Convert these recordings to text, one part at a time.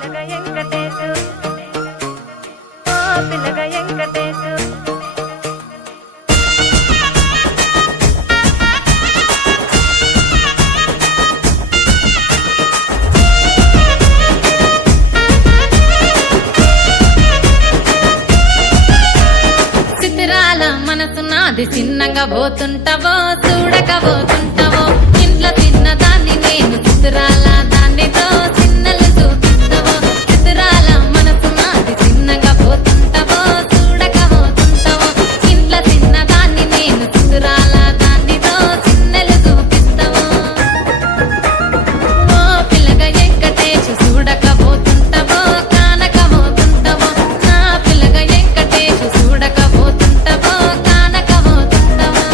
పిల్లగా వెంకటేశు ఓ పిల్లగా వెంకటేశు చిత్రాల మనసు నాది చిన్నగా పోతుంటావో చూడక పోతుంటావో ఇంట్లో చిన్నదాన్ని నేను చిత్రాల దానితో చిన్నలు చూపిస్తావో చిత్రాల మనసు నాది చిన్నగా పోతుంటావో చూడక పోతుంటావో ఇంట్లో చిన్నదాన్ని నేను చిత్రాల దానితో చిన్నలు చూపిస్తావో ఓ పిల్లగా వెంకటేశు చూడక పోతుంటావో కానక పోతుంటావో నా పిల్లగా వెంకటేశు చూడక పోతుంటావో కానక పోతుంటావో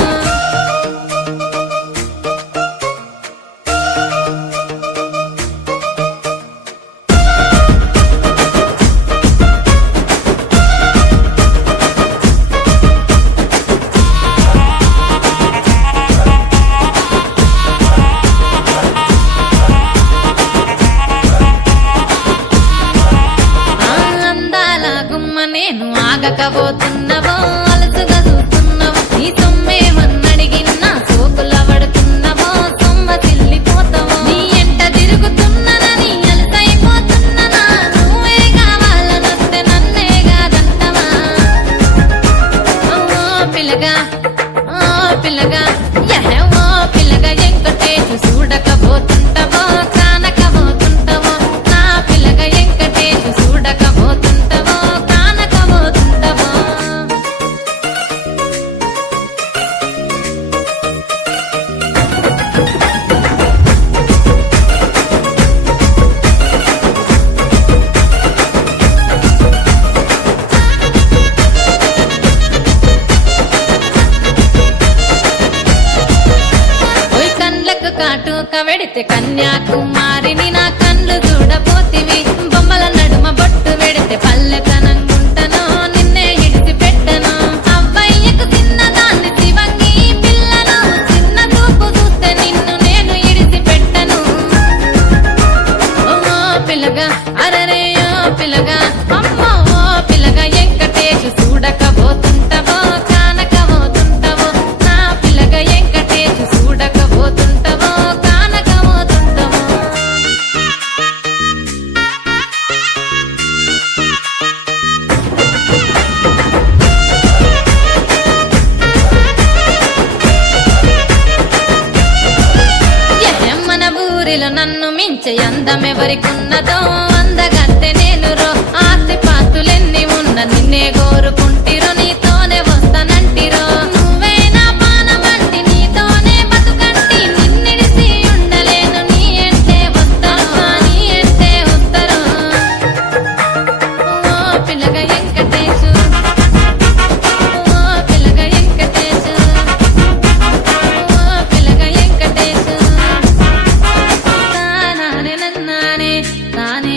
అందాల గుమ్మ నేను ఆగకపోతున్నావో అలసుగా చూస్తున్నావో నీ సొమ్మేమన్నడిగిన్నా సోకుల పడుతున్నావో సొమ్మ సిల్లిపోతావో నీ ఎంట తిరుగుతున్నానని అలసైపోతున్నానా నువ్వే కావాలనొస్తే నన్నే కాదంటవా ఓ పిల్లగా ఓ పిల్లగా యహే ఓ పిల్లగా వెంకటేశు చూడకపోతుంటావో కానకపోతుంటావో నా పిల్లగా వెంకటేశు చూడకపోతుంటావో కానకపోతుంటావో ఓయ్ కండ్లకు కాటుక వెడితే కన్యాకుమారిని నా కళ్ళు చూడపోతివి బొమ్మల నడుమ బొట్టు వెడితే పల్లెతనంగుంటను నిన్నే ఇడిసి పెట్టను అవ్వయ్యకు చిన్నదాన్ని శివంగి పిల్లను చిన్న చూపు చూస్తే నిన్ను నేను ఇడిసి పెట్టను ఓ పిల్లగా అరరే ఓ పిల్లగా అమ్మో ఓ పిల్లగా వెంకటేశు చూడకపోతుంటావో కానకపోతుంటావో నా పిల్లగా వెంకటేశు చూడకపోతుంటావో కానకపోతుంటావో మన ఊరిలో నన్ను మించే అందమెవరికున్నదో అందగత్తె నేను రో ఆస్తి పాస్తులెన్ని ఉన్న నిన్నే కోరుకుంటిరో నీతోనే వస్తానంటిరో నువ్వే నా పానమంటి నీతోనే బతుకంటి నిన్నిడిసి ఉండలేను నీ అంటే వస్తాను నీ అంటే వస్తారు ఓ పిల్లగా వెంకటేశు ఓ పిల్లగా వెంకటేశు ఓ పిల్లగా వెంకటేశు తానే నన్నానే తానే